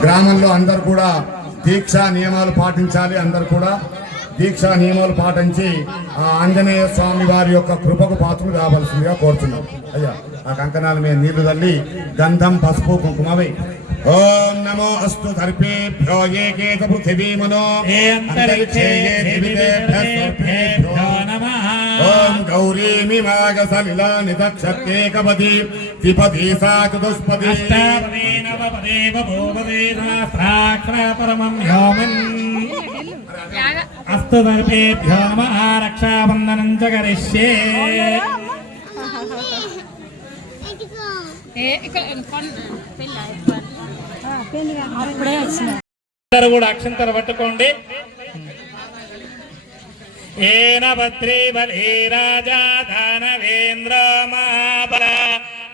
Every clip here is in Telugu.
గ్రామంలో అందరూ కూడా దీక్షా నియమాలు పాటించాలి. అందరూ కూడా దీక్షా నియమాలు పాటించి ఆ ఆంజనేయ స్వామి వారి యొక్క కృపకు పాత్రలు కావాల్సిందిగా కోరుతున్నాం. అయ్యా ఆ కంకణాల మీద నీళ్లు తల్లి గంధం పసుపు కుంకుమవి. ఓం నమో అస్తు దర్పేభ్యో ఏకేత పృథివీమనో ఓం గౌరీమిమాగ సలిలా నిదక్షతే కపది త్రిపది సా చతుష్పది అస్తు దర్పేభ్యో నమః రక్షాబంధనం చ కరిష్యే. అందరూ కూడా అక్షంతలు పట్టుకోండి. ఏన భద్రే బలే రాజా దానవేంద్ర మహాబల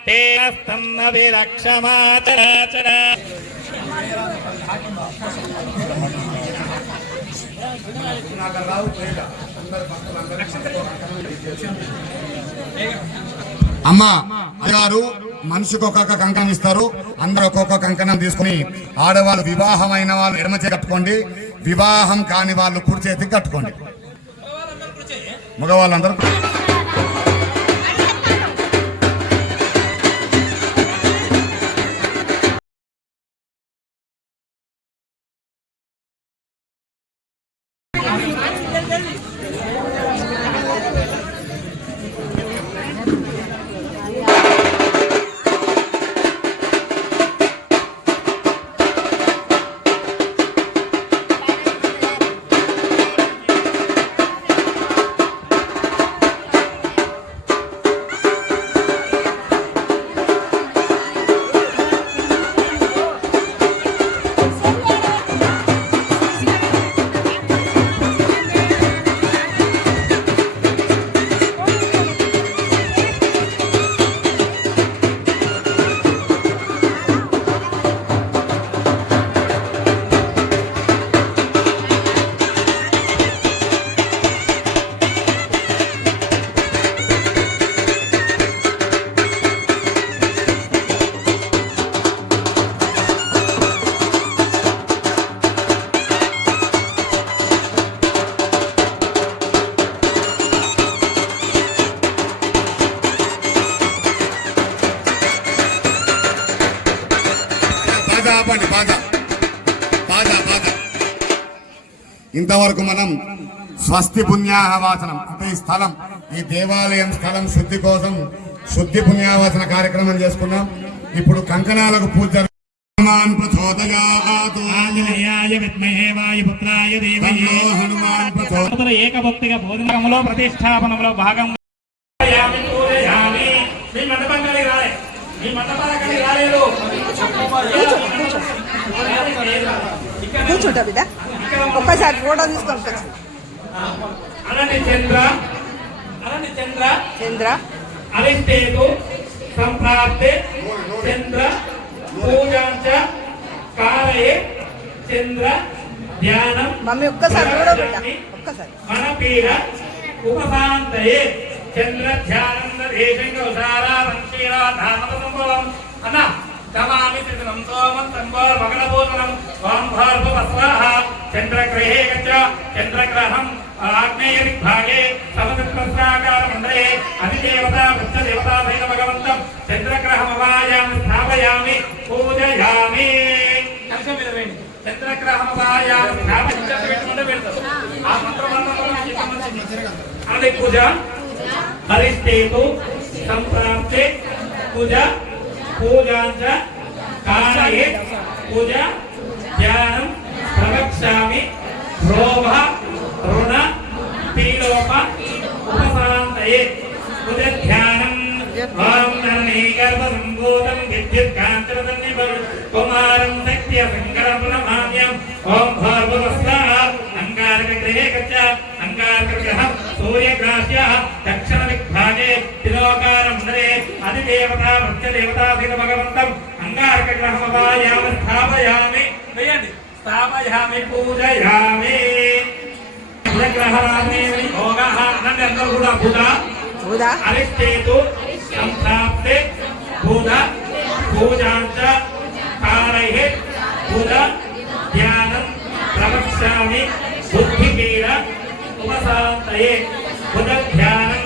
తేన స్తన్న విరక్షమాచరాచర. అమ్మ గారు మనిషికి ఒక్కొక్క కంకణం ఇస్తారు. అందరూ ఒక్కొక్క కంకణం తీసుకుని ఆడవాళ్ళు వివాహమైన వాళ్ళు ఎడమ చేతి కట్టుకోండి, వివాహం కాని వాళ్ళు కుడి చేతికి కట్టుకోండి. మగవాళ్ళందరూ ఇంతవరకు మనం స్వస్తి పుణ్యాహవాచనం అంటే ఈ స్థలం, ఈ దేవాలయం స్థలం శుద్ధి కోసం శుద్ధి పుణ్యావచన కార్యక్రమం చేసుకున్నాం. ఇప్పుడు కంకణాలకు పూజ. ఏకభక్తిగా భోజనంలో ప్రతిష్టాపనంలో భాగం కూర్చుంటా బిడ్డ, ఒక్కసారి ఫోటో తీసుకొని చంద్ర అరిష్టేతు సంప్రాప్తే చంద్ర పూజాంచ కారయే చంద్ర ధ్యానం మమ్మీ ఒక్కసారి చూడో బిడ్డ, ఒక్కసారి మనపీర ఉపశాంతయే చంద్ర ధ్యానం దేశంగోసారా వంశీరా ధామత సంభవం అన్న తమామి త్రిదినం సోమం సంభోర్ మగనభూషణం ఓం భార్గవస్వాహ. చంద్రగ్రహే గచ్చ చంద్రగ్రహం ఆగ్నేయ దిగ్భాగే సమచతురస్రాకార మండలే అధిదేవత వృత్తదేవతా సహిత భగవంతం చంద్రగ్రహమవాయామి స్థాపయామి పూజయామి. చంద్రగ్రహమవాయామి అది పూజ. హరిష్టేతు సంప్రాప్తే పూజ పూజాంచ కారయే పూజ ధ్యానం ప్రవక్ష్యామి రోభ రుణ పీలోప ఉపశాంతయే పూజ ధ్యానం. ఓం నరణీగర్భ సంభూతం విద్యుత్ కాంచరసన్నిభం కుమారం శక్త్య శంకరం ప్రణమామ్యం. ఓం భార్గవస్వాహ. అంగారక గృహే గచ్చ అంగారక గ్రహం సూర్యగ్రాస్య దక్షిణ దిగ్భాగే తిలోకారం మండలే అధిదేవత వృత్యదేవతా సహిత భగవంతం అంగారక గ్రహమవాయామి స్థాపయామి. వేయండి స్థాపయామి పూజయామి. గ్రహరాజేవి భోగః అనండి అందరూ కూడా పూజ అరిష్టేతు సంప్రాప్తే పూజ పూజాంచ కారయే బుధ ధ్యానం ప్రవక్ష్యామి బుద్ధికీర ఉపశాంతయే బుధ ధ్యానం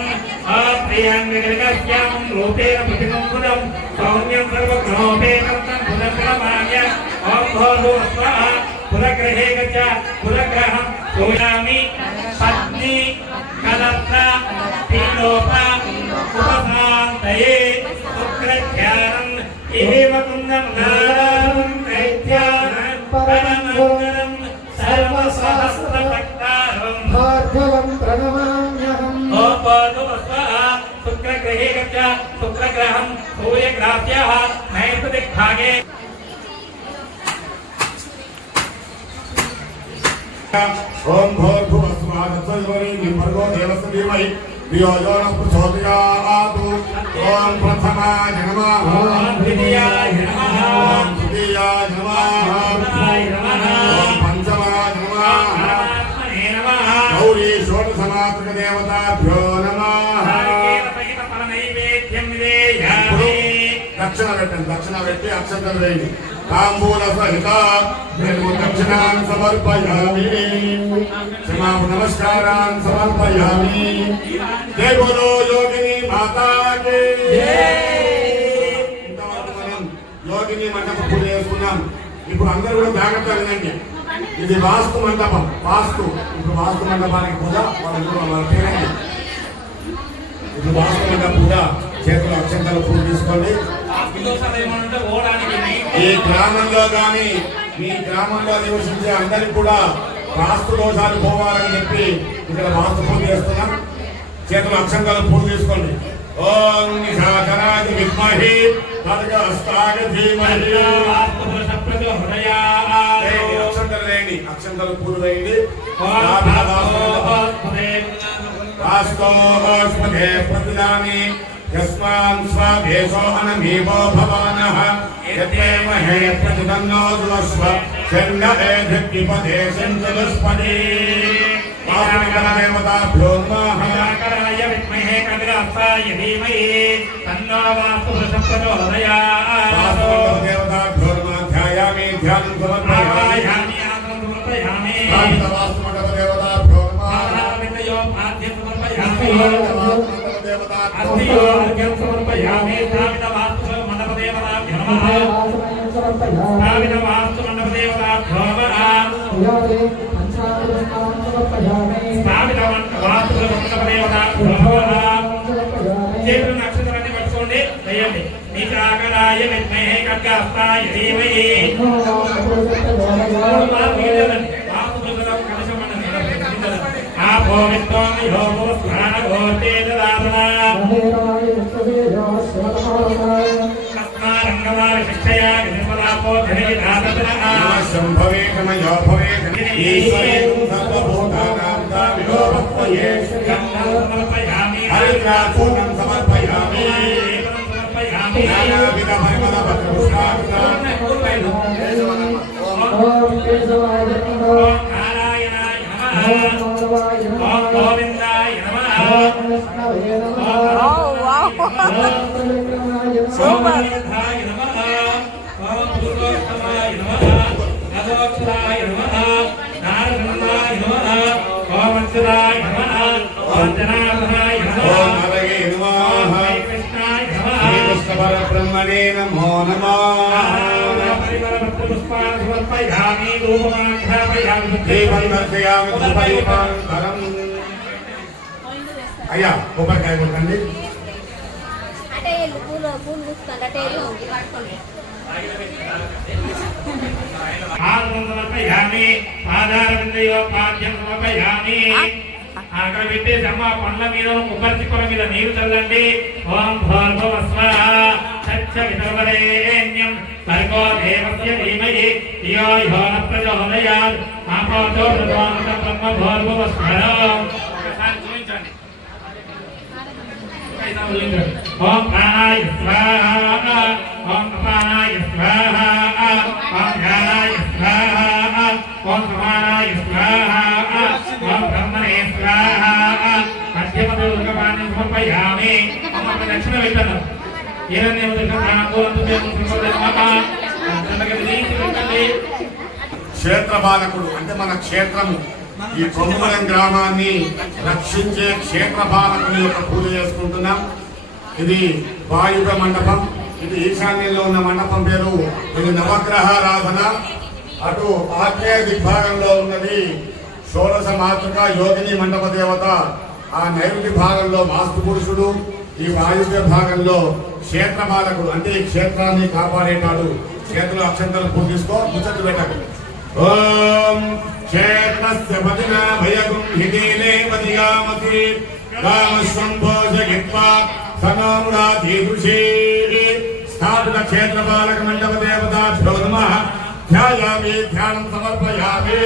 ఆప్రియాంగగర్గస్యామం రూపేణ ప్రతిమంబుధం సౌమ్యం సర్వగ్రహోపేతం బుధగ్రహమాన్య ఓం భోర్భో స్వః బుధగ్రహే గచ్చ బుధగ్రహం సూయామి పత్ని కలత్ర తిలోప ఉపశాంతయే శుక్రధ్యానం ఇవేవ కుందం నారం కైత్యానం పరమంగళం సర్వసహస్రభక్తారం భార్గవం ప్రణమామ్యహం शुक्रग्रहे गच्छ शुक्रग्रहं सूर्यग्राह्यः नैऋतिकभागे ओम भूर्भुवस्वादत्सर्वरेण्यं भर्गो देवस्य धीमहि धियो यो नः प्रचोदयात् ओम प्रथमाय नमः ओम द्वितीयाय नमः ओम तृतीयाय नमः ओम पंचमाय नमः गौरी षोडशमातृक देवताभ्यो नमः दक्षिण व्यक्ति अक्षंतल वेयंడి तांबूल सहित నేను దక్షిణాన్ సమర్పయామి క్షమాపణ నమస్కారాన్ సమర్పయామి జై బోలో యోగిని మాతా కి జై ఇంతవరకు మనం యోగిని మండపం పూజ చేసుకున్నాం ఇప్పుడు అందరూ కూడా జాగ్రత్తగా వినండి ఇది వాస్తు మండపం వాస్తు ఇప్పుడు వాస్తు మండపానికి పూజ వాళ్ళ పేరండి ఇది వాస్తు మండపం పూజ చేతులు అక్షంతలు పూజ తీసుకోండి ఈ గ్రామంలో గాని మీ గ్రామంలో నివసించే అందరికి కూడా వాస్తు దోషాలు పోవాలని చెప్పి ఇక్కడ వాస్తు పూజ చేస్తున్నాం చేతులు అక్షంతలు పూజ తీసుకోండి ఓం నిశాచరాయ విద్మహి ఖడ్గహస్తాయ ధీమహి అక్షంతలు వేయండి అక్షంతలు పూజ వేయండి వాస్తోస్మదే ప్రతిదాని यस्मान् स्वाभेषो अनमीवो भवानः यत्ते महे प्रतिदन्नो दुष्व शङ्ग एधिपदे सञ्चलस्पदे वासुदेवताभ्यो नमः कराय विद्महे खड्गहस्ताय धीमहि तन्नो वास्तुप्रचोदयात् वासुदेवताभ्यो नमः ध्यायामि ध्यानं समर्पयामि आसनं समर्पयामि वासुदेवताभ्यो नमः विद्मयो आद्यं समर्पयामि देवताभ्यो अस्तियो अर्घ्यं समर्पयामि स्थापितवास्तु मण्डपदेवताभ्यो नमः स्थापितवास्तु मण्डपदेवताभ्यो नमः स्थापितवास्तु मण्डपदेवताभ्यो नमः చేతుల నక్షత్రాన్ని పట్టుకోండి వేయండి నిశాకరాయ విద్మహే ఖడ్గహస్తాయ ధీమహి आपो वित्तं योगो स्मरणगोते ददातुना अस्मारङ्गमार शिक्षया निर्मलापो धनिधातुना शम्भवे कमयो भवे ईश्वरेण सर्वभूतानां दाविलोपये समर्पयामि हरिद्रापूर्णं समर्पयामि समर्पयामि नारायणाय नमः ओम गोविंदाय नमः Oh, wow. Super. सोमनाथाय नमः ओम पुरुषोत्तमाय नमः नवोक्षराय नमः नारदनाय नमः ओम अच्युताय नमः ओम जनार्दनाय नमः ओम हरये नमः कृष्णाय नमः श्रीकृष्णपरब्रह्मणे नमो नमः पुष्पान् समर्पयामि धूपमाघ्रापयामि दीपं दर्शयामि धूपदीपान्तरम् అయ్యా కొబ్బరికాయ కొట్టండి అంటే పూలు కూసుకోండి అంటే పట్టుకోండి ఆనందం సమర్పయామి పాదారవిందయో పాద్యం సమర్పయామి అక్కడ పెట్టేసి అమ్మ పండ్ల మీద కొబ్బరి చిప్పల మీద నీరు చల్లండి ఓం భూర్భువస్వః తత్సవితుర్వరేణ్యం భర్గో దేవస్య ధీమహి ధియో యో నః ప్రచోదయాత్ ఆపో చోదయాత్ బ్రహ్మ భూర్భువస్వః ఒకసారి చూపించండి ओम प्राणाय स्वाहा ओम अपानाय स्वाहा ओम ध्यानाय स्वाहा ओम समानाय स्वाहा ओम ब्रह्मणे स्वाहा मध्यमदुर्गमानं समर्पयामि ओम दक्षिण विष्णु हिरण्यमदुर्गमानं समर्पयामि క్షేత్రపాలకుడు అంటే మన క్షేత్రము ఈ కొమ్మగూడెం గ్రామాన్ని రక్షించే క్షేత్రపాలకుని యొక్క పూజ చేసుకుంటున్నాం. ఇది వాయువ్య మండపం, ఇది ఈశాన్యంలో ఉన్న మండపం పేరు ఇది నవగ్రహారాధన. అటు ఆగ్నేయ దిగ్భాగంలో ఉన్నది షోడశ మాతృక యోగిని మండప దేవత, ఆ నైరుతి భాగంలో వాస్తు పురుషుడు, ఈ వాయువ్య భాగంలో క్షేత్రపాలకుడు అంటే ఈ క్షేత్రాన్ని కాపాడేటాడు. చేతులు అక్షంతలు పూజిస్తూ ముచ్చట్లు పెట్టకు. ఓం క్షేత్రస్య పదినా భయగుం హితేనే పదిగామసి కామస్వం భోజగిత్వా సనోమురాధీదృశే స్థాపిత క్షేత్రపాలక మండప దేవతాభ్యో నమః ధ్యాయామి ధ్యానం సమర్పయామి.